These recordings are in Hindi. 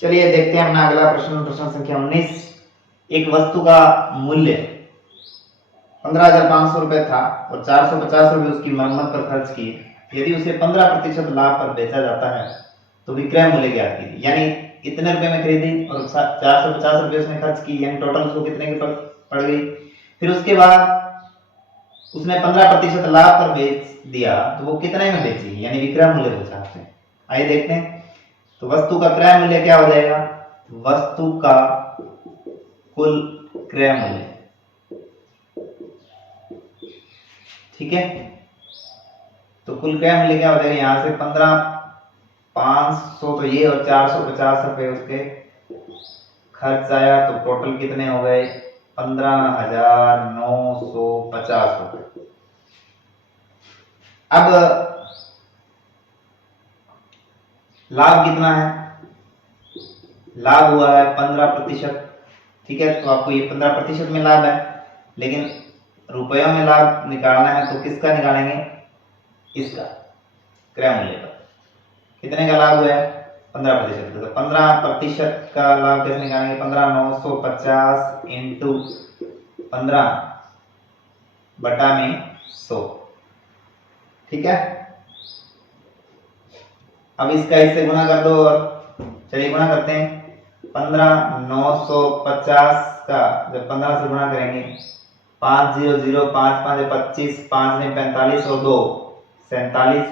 चलिए देखते हैं अपना अगला प्रश्न, प्रश्न संख्या 19। एक वस्तु का मूल्य 15,500 रुपए था और 450 रुपए उसकी मरम्मत पर खर्च किए। यदि उसे 15% लाभ पर बेचा जाता है तो विक्रय मूल्य ज्ञात कीजिए। यानी इतने रुपए में खरीदी और 450 रुपए उसने खर्च की, यानी टोटल उसको कितने की पड़ गई। फिर उसके बाद उसने 15% लाभ पर बेच दिया तो वो कितने में बेची, यानी विक्रय मूल्य पूछा आपसे। आइए देखते हैं। तो वस्तु का क्रय मूल्य क्या हो जाएगा, वस्तु का कुल क्रय मूल्य। ठीक है, तो कुल क्रय मूल्य क्या हो जाएगा, यहां से 15,500 तो ये और 450 रुपए उसके खर्च आया, तो टोटल कितने हो गए 15,950 रुपए। अब लाभ कितना है, लाभ हुआ है 15%। ठीक है, तो आपको ये 15% में लाभ है, लेकिन रुपयों में लाभ निकालना है तो किसका निकालेंगे, इसका क्रय मूल्य का। कितने का लाभ हुआ है 15%, तो 15% का लाभ कैसे निकालेंगे, 15,950 इंटू 15 बटा में 100। ठीक है, अब इसका इससे गुना कर दो, और चलिए गुना करते हैं। 15,950 का जब 15 से गुणा करेंगे, 5 0 0 5 5 25, 5 में 45 और 2 47,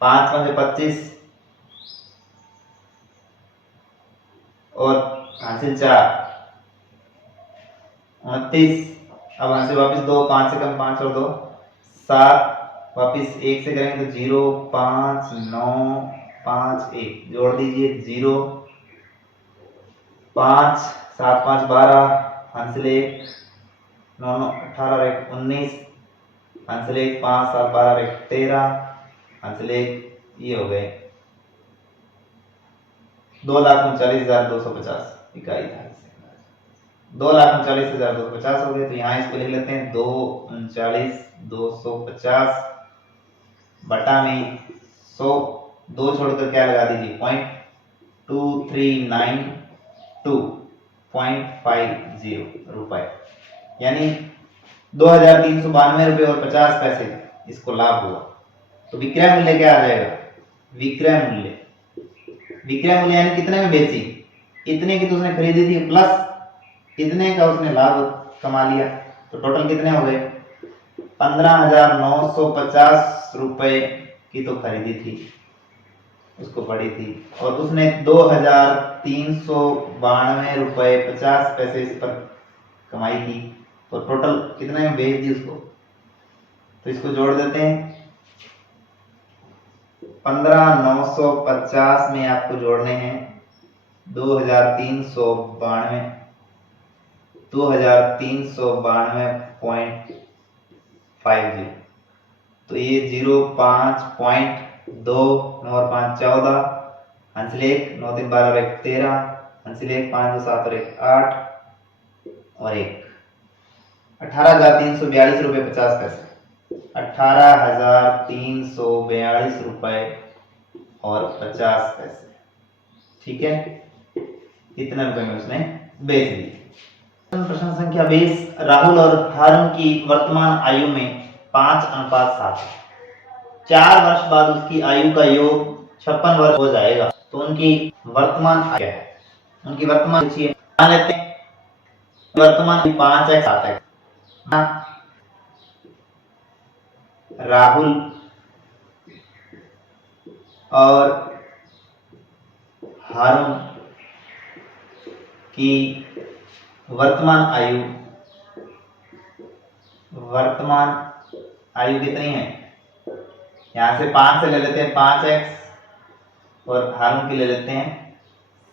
5 5 25 और हासिल 4 29। अब यहाँ से वापस 2, 5 से कम 5 और 2 7, वापस 1 से करेंगे तो 0 5 9 5 1 जोड़ दीजिए, 0 5 7 5 12, हासिल 1 9 9 18 और 1 19, हासिल 1 5 7 12 और 1 13, हासिल 1 ये हो गए 2,39,250 इकाई था। 2,39,250 हो गए, तो यहाँ इसको लिख लेते हैं 2,39,250 बटा में 100, 2 छोड़कर क्या लगा दीजिए 0.2392.50 रुपए, यानी 2,392 रुपए और 50 पैसे इसको लाभ हुआ। तो विक्रय मूल्य क्या आ जाएगा, विक्रय मूल्य, विक्रय मूल्य यानी कितने में बेची, इतने की तो उसने खरीदी थी प्लस इतने का उसने लाभ कमा लिया, तो टोटल कितने हो गए 15,950 रुपए की तो खरीदी थी, उसको पड़ी थी, और उसने 2,392 रुपए 50 पैसे इस पर कमाई की, तो टोटल कितने में बेच दी उसको। तो इसको जोड़ देते हैं, 15,950 में आपको जोड़ने हैं 2,392.50, तो ये 0.5 और 5 14, हासिल 1 9 3 12 और 1 13, हासिल 1 5 2 7 और 1 8 और 1 18,342 रुपए 50 पैसे, 18,342 रुपए और 50 पैसे। ठीक है, इतने रुपए में उसने बेच दी। प्रश्न संख्या 20, राहुल और हारून की वर्तमान आयु में 5:7 है। 4 वर्ष बाद उसकी आयु का योग 56 वर्ष हो जाएगा, तो उनकी वर्तमान आयु क्या है, उनकी वर्तमान मान लेते हैं वर्तमान 5x 7x। राहुल और हारून की वर्तमान आयु कितनी है, यहां से 5 से ले लेते हैं 5x और हारून की ले लेते हैं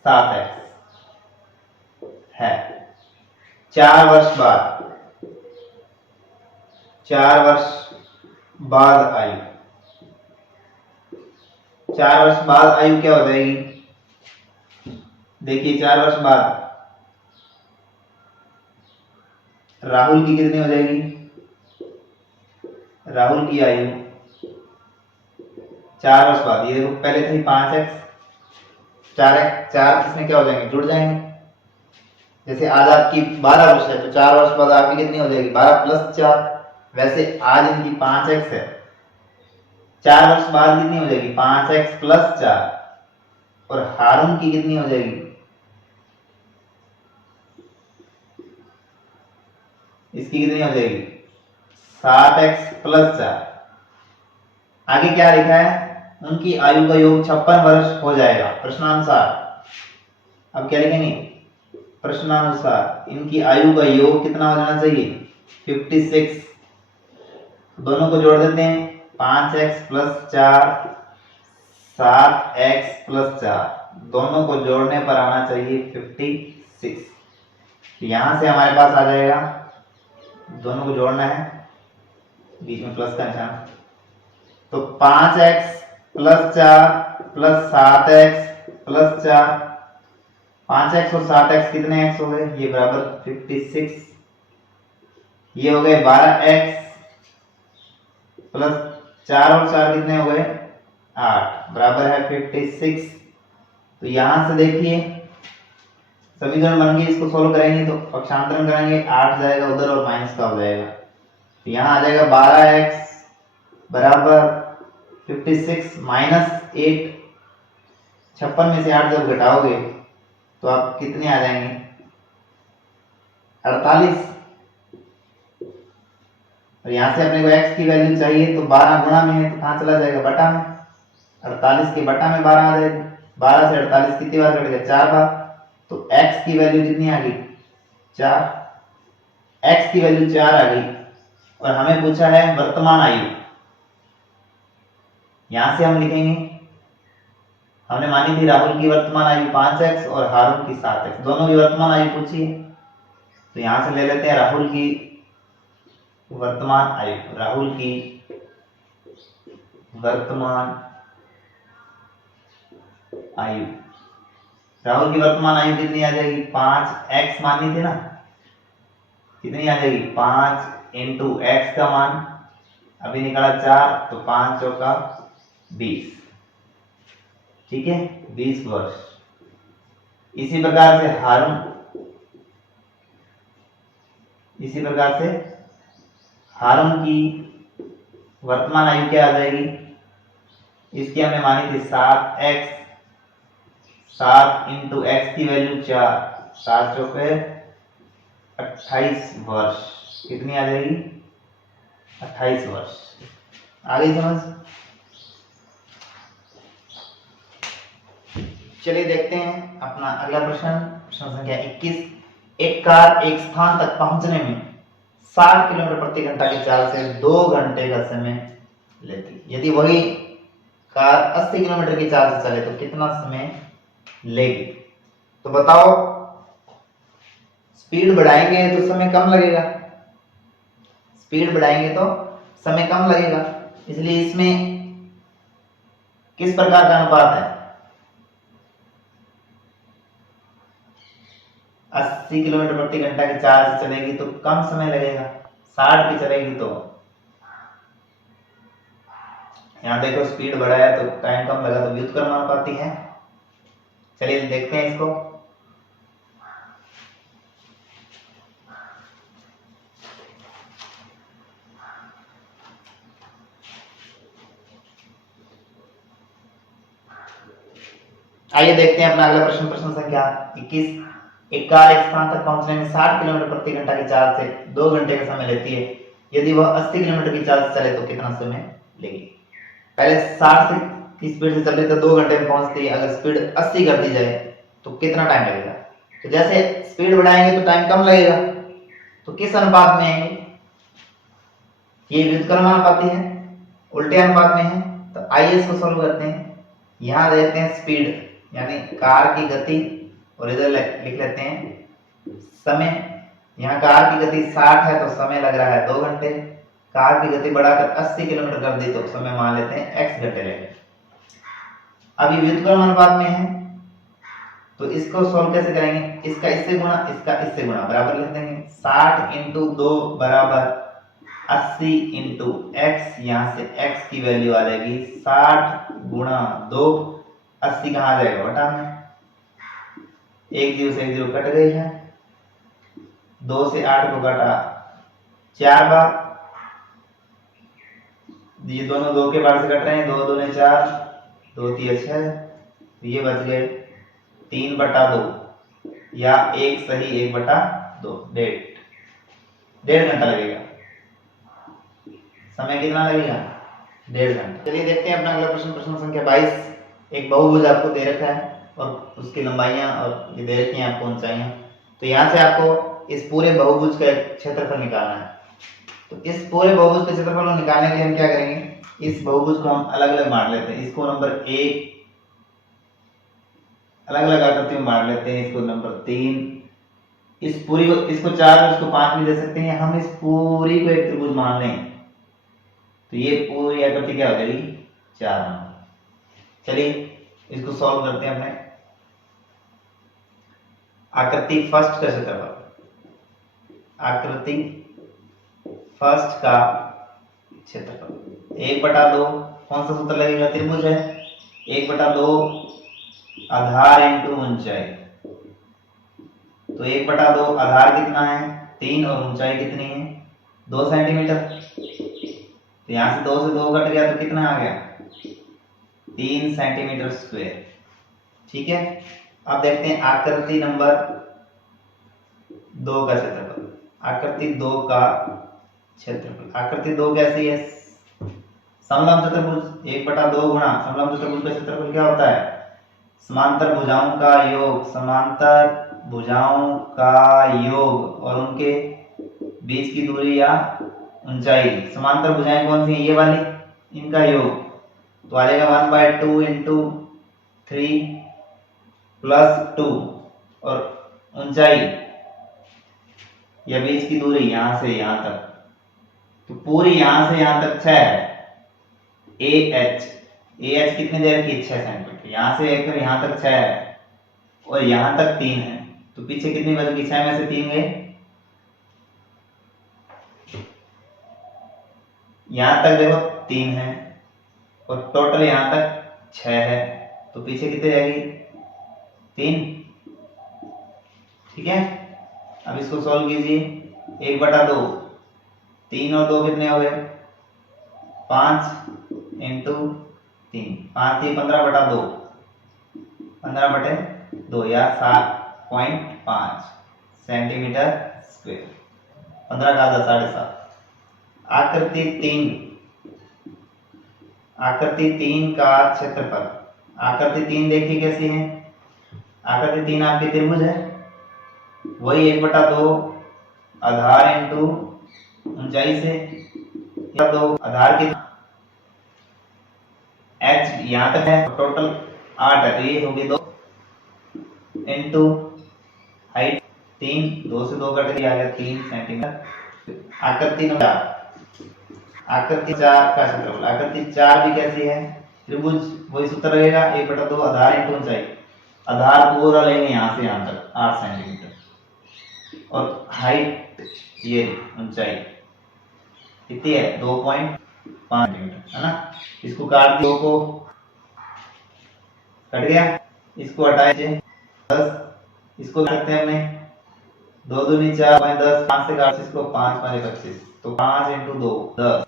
7x है। 4 वर्ष बाद आयु, 4 वर्ष बाद आयु क्या हो जाएगी, देखिए 4 वर्ष बाद राहुल की कितनी हो जाएगी, राहुल की आयु 4 वर्ष बाद, ये देखो पहले थी 5x चार इसमें क्या हो जाएंगे, जुड़ जाएंगे। जैसे आज आपकी 12 वर्ष है तो 4 वर्ष बाद आपकी कितनी हो जाएगी, 12 प्लस 4। वैसे आज इनकी 5x है, 4 वर्ष बाद कितनी हो जाएगी, 5x प्लस 4। और हारून की कितनी हो जाएगी, इसकी कितनी हो जाएगी, 7x प्लस 4। आगे क्या लिखा है, उनकी आयु का योग 56 वर्ष हो जाएगा प्रश्नानुसार। अब क्या लिखेंगे, प्रश्नानुसार इनकी आयु का योग कितना हो जाना चाहिए, 56। दोनों को जोड़ देते हैं, 5x प्लस 4 7x प्लस 4, दोनों को जोड़ने पर आना चाहिए 56। यहां से हमारे पास आ जाएगा, दोनों को जोड़ना है, बीच में प्लस का निशान, तो 5x plus 4 plus 7x plus 4, 5x और 7x कितने x हो गए, ये बराबर 56। ये हो गए 12x प्लस 4 और 4 कितने हो गए, 8, बराबर है 56। तो यहां से देखिए समीकरण बन गई, इसको सोल्व करेंगे तो पक्षांतरण करेंगे, 8 जाएगा उधर और माइनस का हो जाएगा। तो यहाँ आ जाएगा 12x बराबर 56 माइनस 8। 56 में से 8 जब घटाओगे तो आप कितने आ जाएंगे, 48। और यहाँ से अपने को x की वैल्यू चाहिए तो 12 गुणा में है तो कहाँ चला जाएगा, बटा में। 48 के बटा में 12 आ जाएगी, 12 से 48 कितनी बार कट गया, 4 बार। तो x की वैल्यू कितनी आ गई, 4। x की वैल्यू 4 आ गई और हमें पूछा है वर्तमान आयु। यहां से हम लिखेंगे, हमने मानी थी राहुल की वर्तमान आयु 5x और हारून की 7x, दोनों की वर्तमान आयु पूछी है। तो यहां से ले लेते हैं राहुल की वर्तमान आयु, राहुल की वर्तमान आयु, राहुल की वर्तमान आयु कितनी आ जाएगी, 5x मानी थी ना, कितनी आ जाएगी, 5 इंटू एक्स का मान अभी निकाला 4, तो 5 चौका 20, ठीक है, 20 वर्ष। इसी प्रकार से हारून की वर्तमान आयु क्या आ जाएगी, इसकी हमने मानी थी 7x, 7 इंटू एक्स की वैल्यू 4, 7 चौके 28 वर्ष, कितनी आ जाएगी, 28 वर्ष। आ गई समझ। चलिए देखते हैं अपना अगला प्रश्न, प्रश्न संख्या 21। एक कार एक स्थान तक पहुंचने में 60 किलोमीटर प्रति घंटा की चाल से 2 घंटे का समय लेती है। यदि वही कार 80 किलोमीटर की चाल से चले तो कितना समय लेगी। तो बताओ, स्पीड बढ़ाएंगे तो समय कम लगेगा, स्पीड बढ़ाएंगे तो समय कम लगेगा, इसलिए इसमें किस प्रकार का अनुपात है, 80 किलोमीटर प्रति घंटा की चाल से चलेगी तो कम समय लगेगा, 60 की चलेगी तो। यहां देखो स्पीड बढ़ाया तो टाइम कम लगा, तो व्युत्क्रम अनुपाती है। चलिए देखते हैं इसको। आइए देखते हैं अपना अगला प्रश्न, प्रश्न संख्या 21। एक कार एक स्थान तक पहुंचने में 60 किलोमीटर प्रति घंटा की चाल से 2 घंटे का समय लेती है। यदि वह 80 किलोमीटर की चाल से चले तो कितना समय लेगी। पहले 60 की स्पीड से चल रही तो 2 घंटे में पहुंचती है, अगर स्पीड 80 कर दी जाए तो कितना टाइम लगेगा। तो जैसे स्पीड बढ़ाएंगे तो टाइम कम लगेगा, तो किस अनुपात में है ये, व्युत्क्रम अनुपाती है, उल्टे अनुपात में है। तो आइए इसको सॉल्व करते हैं। यहां देखते हैं स्पीड यानी कार की गति, और इधर लिख लेते हैं समय। यहाँ कार की गति 60 है तो समय लग रहा है 2 घंटे, कार की गति बढ़ाकर 80 किलोमीटर कर दी तो समय मान लेते हैं x घंटे लगेगा। अब ये व्युत्क्रम अनुपात में है तो इसको सॉल्व कैसे करेंगे, इसका इससे गुणा, इसका इससे गुणा, बराबर लिख देंगे। 60 इंटू 2 बराबर 80 इंटू एक्स, यहाँ से x की वैल्यू आ जाएगी 60 गुणा 2, 80 कहाँ आ जाएगा, बटा में, एक जीरो से एक जीरो कट गई है, 2 से 8 को काटा 4 बार, ये दोनों 2 के बार से कट रहे हैं, 2 दूने 4, 2 तिया 6, ये बच गए 3/2 या 1 सही 1/2, डेढ़ घंटा लगेगा। समय कितना लगेगा? 1.5 घंटा। चलिए देखते हैं अपना अगला प्रश्न, प्रश्न संख्या 22। एक बहुभुज आपको दे रखा है और उसकी लंबाइयां और ये दे रखी हैं आपको ऊंचाइयां। तो यहाँ से आपको इस पूरे बहुभुज का क्षेत्रफल निकालना है। तो इस पूरे बहुभुज का क्षेत्रफल को निकालने के लिए हम क्या करेंगे, इस बहुभुज को हम अलग अलग बांट लेते हैं। इसको नंबर 1 अलग अलग आकृति में बांट लेते हैं, इसको नंबर 3, इस पूरी को, इसको 4 इसको 5 भी दे सकते हैं। हम इस पूरी को एक त्रिभुज मान लें तो ये पूरी आकृति क्या हो जाएगी? 4 नंबर। चलिए इसको सॉल्व करते हैं अपने। आकृति फर्स्ट का क्षेत्रफल, आकृति फर्स्ट का क्षेत्रफल 1/2 कौन सा सूत्र लगेगा? त्रिभुज है, 1/2 आधार इंटू ऊंचाई। तो 1/2 आधार कितना है? 3 और ऊंचाई कितनी है? 2 सेंटीमीटर। तो यहां से 2 से 2 कट गया तो कितना आ गया? 3 सेंटीमीटर स्क्वायर। ठीक है, अब देखते हैं आकृति नंबर 2 का क्षेत्रफल। आकृति 2 का क्षेत्रफल, आकृति 2 कैसी है? समलंब चतुर्भुज। 1/2 गुणा समलंब चतुर्भुज का क्षेत्रफल क्या होता है? समांतर भुजाओं का योग, समांतर भुजाओं का योग और उनके बीच की दूरी या ऊंचाई। समांतर भुजाएं कौन सी हैं? ये वाली, इनका योग तो आ जाएगा 1/2 इंटू 3 प्लस 2 और ऊंचाई या बीच की दूरी यहां से यहां तक, तो पूरी यहां से यहां तक 6 है। AH कितनी दे रखी है? 6 सेंटीमीटर। यहां से लेकर यहां तक 6 है और यहां तक 3 है, तो पीछे कितनी बचेगी? 6 में से 3 गए, यहां तक देखो 3 है और टोटल यहां तक 6 है, तो पीछे कितनी रहेगी? 3। ठीक है, अब इसको सॉल्व कीजिए। 1/2, 3 और 2 कितने हो गए? 5 इंटू 3, 5 3 15/2, 15/2 या 7.5 सेंटीमीटर स्क्वायर। 15 का आधा 7.5। आकृति 3, आकृति 3 का क्षेत्रफल। आकृति 3 देखिए कैसी है? आकृति 3 आपकी त्रिभुज है, वही 1/2 आधार इंटू ऊंचाई से 2 आधार की h यहां तक है, टोटल 8 है, तो ये होगी 2 इंटू हाइट 3, 2 से 2 कट गया, 3 सेंटीमीटर। आकृति नंबर, आकृति 4 का क्षेत्रफल। आकृति 4 भी कैसी है? त्रिभुज, वही सूत्र रहेगा 1/2 आधार इंटू ऊंचाई। आधार पूरा लेंगे यहां से यहां तक 8 सेंटीमीटर और हाइट ये ऊंचाई कितनी है? 2.5 सेंटीमीटर है ना। इसको काट दिया, 2 को कट गया, इसको हटाए 10, इसको करते हैं हमने 2 दूनी 4 5 10, 5 से काट इसको 5 5 25, तो 5 इंटू 2 10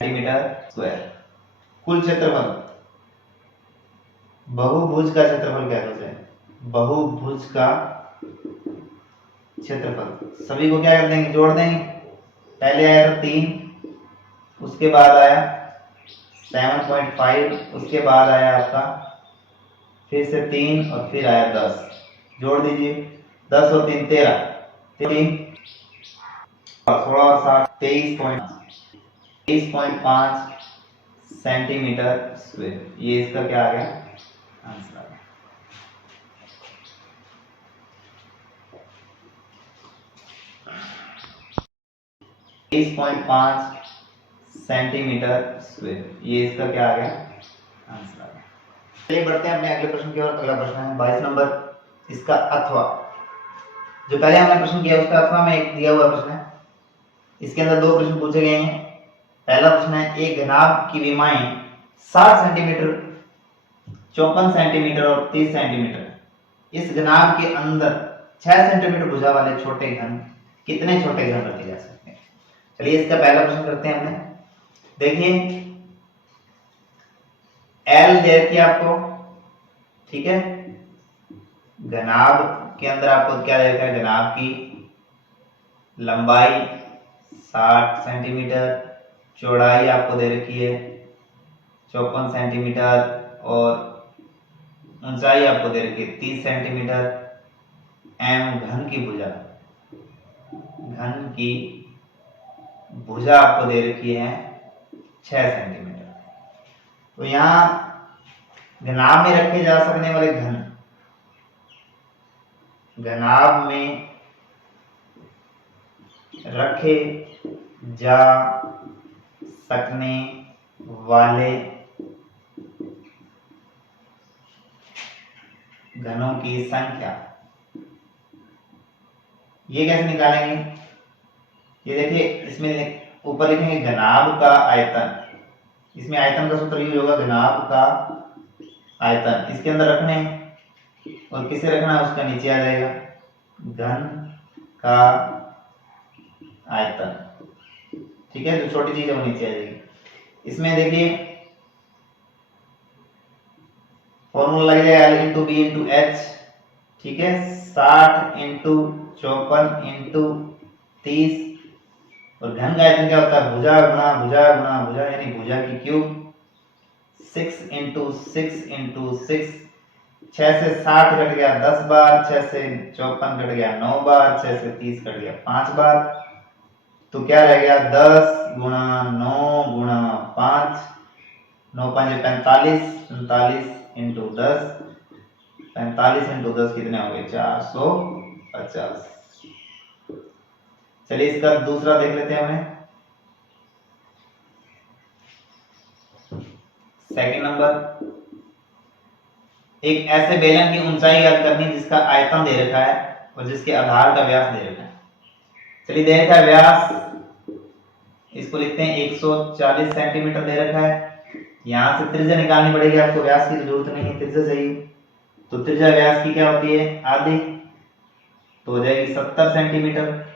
सेंटीमीटर स्क्वायर। कुल क्षेत्रफल, बहुभुज का क्षेत्रफल क्या होता है? बहुभुज का क्षेत्रफल सभी को क्या कर देंगे? जोड़ देंगे। पहले आया था 3, उसके बाद आया 7.5, उसके बाद आया आपका फिर से 3 और फिर आया 10। जोड़ दीजिए, 10 और 3 13, 3 16 और 7 23.5 सेंटीमीटर स्क्वायर। ये इसका क्या आ गया? आंसर आ गया। सेंटीमीटर स्क्वायर, ये इसका क्या आ गया? आंसर आ गया। चलिए बढ़ते हैं अपने अगले प्रश्न की ओर। अगला प्रश्न है 22 नंबर, इसका अथवा। जो पहले हमने प्रश्न किया उसका अथवा में एक दिया हुआ प्रश्न है। इसके अंदर 2 प्रश्न पूछे गए हैं। पहला प्रश्न है, एक घनाभ की विमाएं 60 सेंटीमीटर, 54 सेंटीमीटर और 30 सेंटीमीटर इस घनाभ के अंदर 6 सेंटीमीटर भुजा वाले छोटे घन कितने छोटे घन रखे जा सकते हैं? चलिए इसका पहला प्रश्न करते हैं हमने। देखिए एल दे रखी है आपको, ठीक है, घनाभ के अंदर आपको क्या दे रखा है, घनाभ की लंबाई 60 सेंटीमीटर, चौड़ाई आपको दे रखी है 54 सेंटीमीटर और ऊंचाई आपको दे रखी है 30 सेंटीमीटर। एम घन की भुजा, घन की भुजा आपको दे रखी है 6 सेंटीमीटर। तो यहां घनाभ में रखे जा सकने वाले घन, घनाभ में रखे जा सकने वाले घनों की संख्या, ये कैसे निकालेंगे? ये देखिए इसमें ऊपर लिखेंगे घनाभ का आयतन, इसमें आयतन का सूत्र यूज होगा घनाभ का आयतन, इसके अंदर रखने और किसे रखना है उसका नीचे आ जाएगा घन का आयतन, ठीक है, जो छोटी चीज है वो नीचे आ जाएगी। इसमें देखिए फॉर्मूला लग जाएगा L into B into H, ठीक है, 60 इंटू 54 इंटू 30 और घन का आयतन क्या होता है, भुजा गुणा भुजा गुणा भुजा यानी भुजा की क्यूब, 6 इंटू 6 इंटू 6, 6 से 60 कट गया 10 बार, 6 से 54 कट गया 9 बार, 6 से 30 कट गया 5 बार, तो क्या रह गया 10 गुणा 9 गुणा 5, 9 5 45, 45 इंटू 10, 45 इंटू 10 कितने हो गए 450। चलिए इसका दूसरा देख लेते हैं हमें। सेकंड नंबर, एक ऐसे बेलन की ऊंचाई ज्ञात करनी जिसका आयतन दे रखा है और जिसके आधार का व्यास दे रखा है। चलिए दे रखा है व्यास, इसको लिखते हैं 140 सेंटीमीटर दे रखा है। यहां से त्रिज्या निकालनी पड़ेगी आपको, व्यास की तो जरूरत नहीं है, त्रिज्या चाहिए। तो त्रिज्या व्यास की क्या होती है आधी, तो हो जाएगी 70 सेंटीमीटर,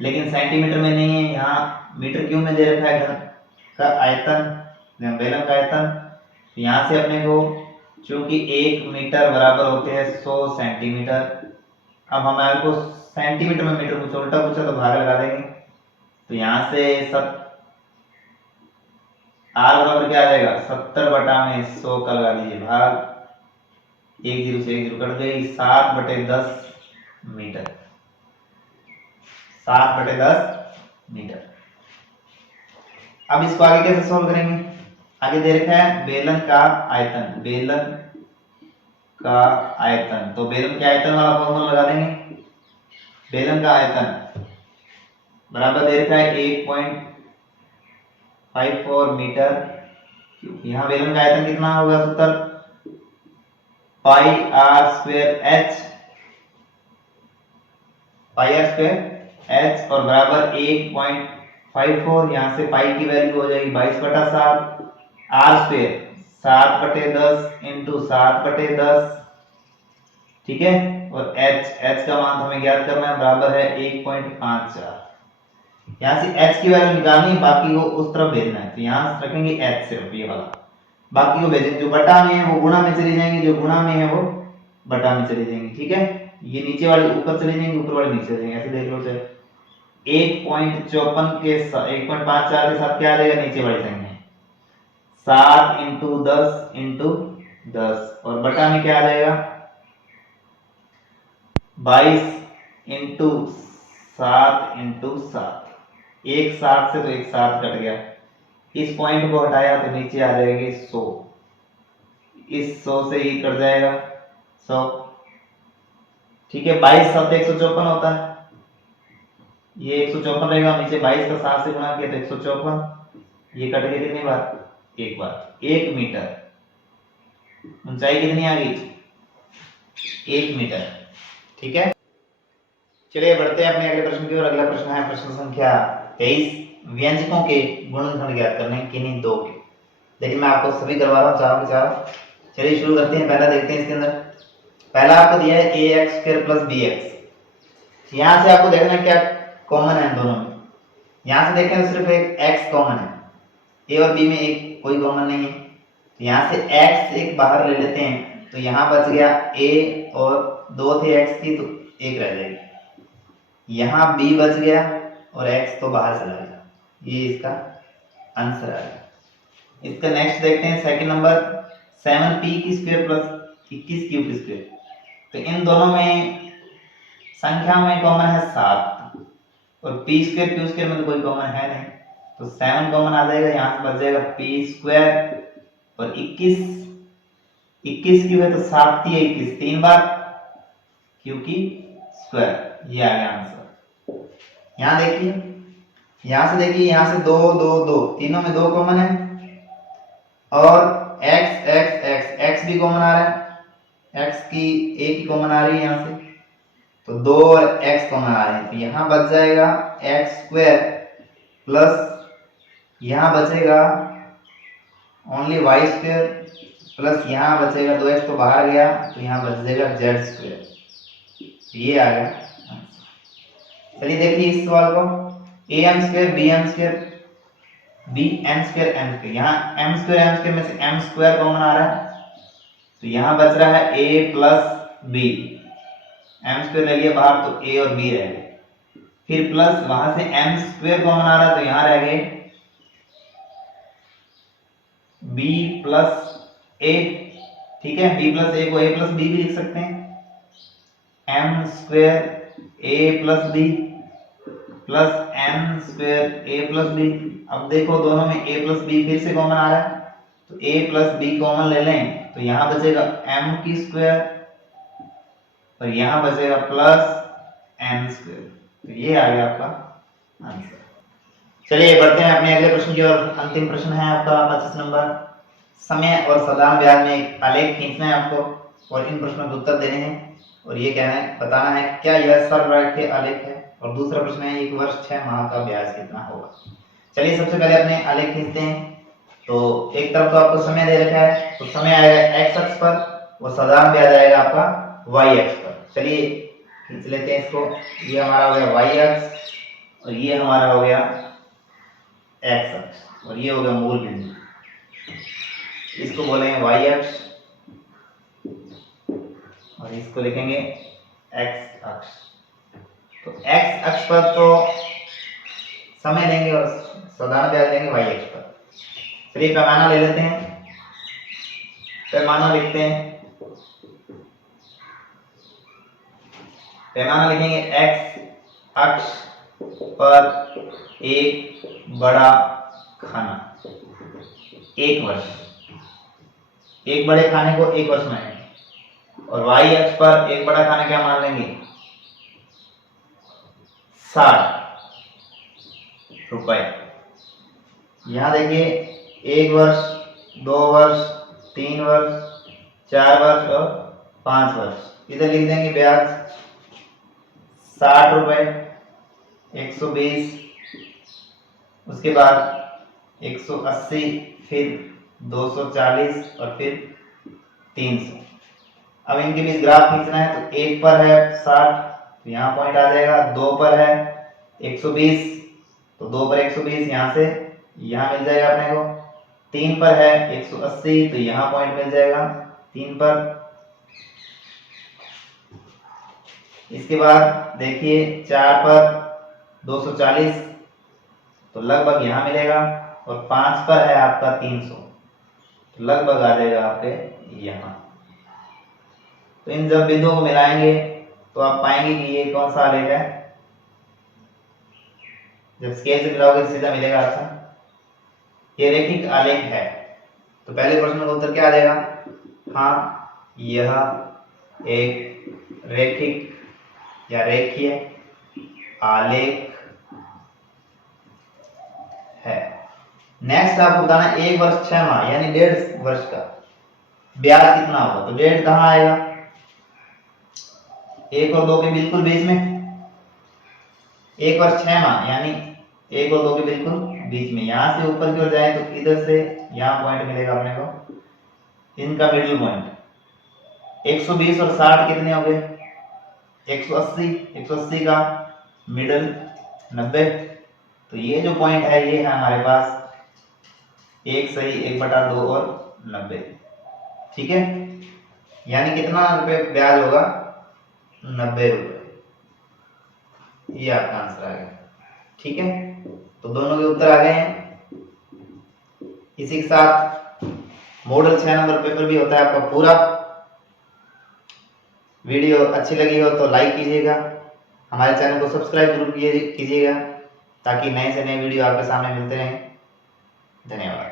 लेकिन सेंटीमीटर में नहीं है, यहाँ मीटर क्यूब में दे रखा है घन का आयतन, बेलन का आयतन। यहां से अपने को चूंकि 1 मीटर बराबर होते हैं 100 सेंटीमीटर, अब हमारे को सेंटीमीटर में मीटर कुछ उल्टा पूछा तो भाग लगा देंगे, तो यहां से सब आर बराबर क्या आ जाएगा 70 बटा में 100 का लगा दीजिए भाग, 1 0 से 1 0 कट गई, 7 बटे 10 मीटर, 7 बटे 10 मीटर। अब इसको आगे कैसे सॉल्व करेंगे? आगे दे रखा है बेलन का आयतन, बेलन का आयतन, तो बेलन के आयतन वाला फॉर्मूला लगा देंगे। बेलन का आयतन बराबर दे रखा है 1.54 मीटर, यहां बेलन का आयतन कितना होगा सूत्र pi r square h, pi r square h और बराबर 1.54, यहां से पाई की वैल्यू हो जाएगी 22 बटा 7, आर स्क्वायर 7 बटे 10 इंटू 7 बटे 10, ठीक है, और एच का मान हमें ज्ञात करना है, बराबर है 1.54। यहां से एच की वैल्यू निकालनी है, बाकी को उस तरफ भेजना है, तो यहां रखेंगे एच सिर्फ ये वाला, बाकी को भेजेंगे, जो बटा में है वो गुणा में चली जाएंगी, जो गुणा में है वो बटा में चली जाएंगी, ठीक है, ये नीचे वाली ऊपर चली जाएंगी, ऊपर वाली नीचे चली जाएंगी, ऐसे देख लो। चाहे 1.54 के 1.54 के साथ क्या आ जाएगा नीचे वाली संख्या 7 इंटू 10 इंटू 10 और बटा में क्या आ जाएगा 22 इंटू 7 इंटू 7, एक 7 से तो एक 7 कट गया, इस पॉइंट को हटाया तो नीचे आ जाएगी 100, इस 100 से ही कट जाएगा 100, ठीक है, 22 7 154 होता है, ये 154 रहेगा, नीचे 22 का 7 से गुणा किया तो 154, ये कट गया कितनी बार एक बार, 1 मीटर, ऊंचाई कितनी आ गई 1 मीटर, ठीक है। चलिए बढ़ते हैं अपने अगले प्रश्न की ओर। अगला प्रश्न है प्रश्न संख्या 23, व्यंजकों के गुणनखंड ज्ञात करने किन्हीं दो के, लेकिन मैं आपको सभी करवा रहा हूँ चारों के चारों। चलिए शुरू करते हैं, पहला देखते हैं इसके अंदर पहला आपको दिया है a x square plus b x. यहां से आपको देखना क्या कॉमन है दोनों में। यहां से देखें तो सिर्फ एक एक्स कॉमन है, ए और बी में एक कोई कॉमन नहीं है, तो यहां से एक्स एक बाहर ले लेते हैं, तो यहां बच गया ए और दो थे एक्स की तो एक रह जाएगी, यहां बी बच गया और एक्स तो बाहर चला गया। ये इसका आंसर आएगा। इसका नेक्स्ट देखते हैं सेकंड नंबर 7p की स्क्वायर प्लस 21 क्यू की स्क्वायर। तो इन दोनों में संख्या में कॉमन है 7 और p स्क्वायर क्यू स्क्वायर में तो कोई कॉमन है नहीं, तो 7 कॉमन आ जाएगा, यहां से बच जाएगा p स्क्वायर और 21 क्यू है तो 7 × 21 3 बार क्यू की स्क्वायर। ये आ गया आंसर। यहां देखिए, यहां से देखिए, यहां से 2 2 2 तीनों में 2 कॉमन है और x x x x भी कॉमन आ रहा है, x की एक ही कॉमन आ रही है यहां से, तो 2 और x कॉमन आ रहे हैं, तो यहां बच जाएगा x स्क्वायर प्लस यहां बचेगा ओनली y स्क्वायर प्लस यहां बचेगा 2x तो बाहर गया तो यहां बच जाएगा z स्क्वायर। ये आ गया। चलिए देखिए इस सवाल को, A M square B M square B N square M square, यहाँ एम स्क्वायर में से एम स्क्वायर कॉमन आ रहा है, तो यहाँ बच रहा है ए प्लस बी, एम स्क्वायर ले लिया बाहर तो ए और बी रह गए, फिर प्लस वहां से एम स्क्वायर कॉमन आ रहा है तो यहाँ रह गए बी प्लस ए। ठीक है, बी प्लस ए को ए प्लस बी भी लिख सकते हैं, m square a plus b plus m square a plus b. अब देखो दोनों में a प्लस बी फिर से कॉमन आ रहा है, तो a प्लस बी कॉमन ले लें तो यहां बचेगा m की स्क्वायर और यहां बचेगा प्लस m स्क्वायर। तो ये आ गया आपका आंसर। चलिए बढ़ते हैं अपने अगले प्रश्न की ओर। अंतिम प्रश्न है आपका 25 नंबर। समय और साधारण ब्याज में एक आलेख खींचना है आपको और इन प्रश्नों के उत्तर देने हैं और ये कहना है, बताना है क्या यह सरलरेखीय आलेख है। और दूसरा प्रश्न है 1 वर्ष 6 माह का ब्याज कितना होगा। चलिए सबसे पहले अपने आलेख खींचते हैं। तो एक तरफ तो आपको समय दे रखा है, तो समय आएगा x अक्ष पर और साधारण ब्याज आएगा आपका y अक्ष पर। चलिए खींच लेते हैं इसको। ये हमारा हो गया y अक्ष और ये हमारा हो गया x अक्ष और ये हो गया मूल बिंदु, इसको बोलेंगे y अक्ष और इसको लिखेंगे x अक्ष। तो x अक्ष पर तो समय लेंगे और साधारण ब्याज लेंगे y अक्ष पर। चलिए पैमाना ले लेते हैं, पैमाना लिखते हैं, पैमाना लिखेंगे x अक्ष पर एक बड़ा खाना 1 वर्ष, एक बड़े खाने को 1 वर्ष मानेंगे और y अक्ष पर एक बड़ा खाना क्या मान लेंगे 60 रुपए। यहां देखिए 1 वर्ष 2 वर्ष 3 वर्ष 4 वर्ष और 5 वर्ष। इधर लिख देंगे ब्याज 60 रुपए 120, उसके बाद 180, फिर 240 और फिर 300। अब इनके बीच ग्राफ खींचना है तो 1 पर है 60 तो यहाँ पॉइंट आ जाएगा, 2 पर है 120 तो 2 पर 120 यहाँ से यहाँ मिल जाएगा अपने को, 3 पर है 180 तो यहाँ पॉइंट मिल जाएगा 3 पर। इसके बाद देखिए 4 पर 240 तो लगभग यहाँ मिलेगा और 5 पर है आपका 300 तो लगभग आ जाएगा आपके यहाँ। तो इन जब बिंदुओं को मिलाएंगे तो आप पाएंगे कि ये कौन सा आलेख है। जब स्केल से मिलाओगे सीधा मिलेगा आपका, ये रैखिक आलेख है। तो पहले प्रश्न का उत्तर क्या आ जाएगा, हाँ यह एक रैखिक या रेखीय आलेख है। नेक्स्ट आपको बताना 1 वर्ष 6 माह यानी 1.5 वर्ष का ब्याज कितना होगा। तो 1.5 कहाँ आएगा, 1 और 2 के बिल्कुल बीच में, 1 वर्ष 6 माह यानी 1 और 2 के बिल्कुल बीच में। यहां से ऊपर की ओर जाए तो इधर से यहाँ पॉइंट मिलेगा अपने को, इनका मिडिल पॉइंट 120 और 60 कितने हो गए? 180। 180 का मिडल 90। तो ये जो पॉइंट है ये है हमारे पास 1 सही 1/2 और 90। ठीक है, यानी कितना रुपए ब्याज होगा? 90 रुपए। ये आपका आंसर आ गया। ठीक है, तो दोनों के उत्तर आ गए हैं। इसी के साथ मॉडल 6 नंबर पेपर भी होता है आपका पूरा। वीडियो अच्छी लगी हो तो लाइक कीजिएगा, हमारे चैनल को सब्सक्राइब जरूर कीजिएगा ताकि नए से नए वीडियो आपके सामने मिलते रहें। धन्यवाद।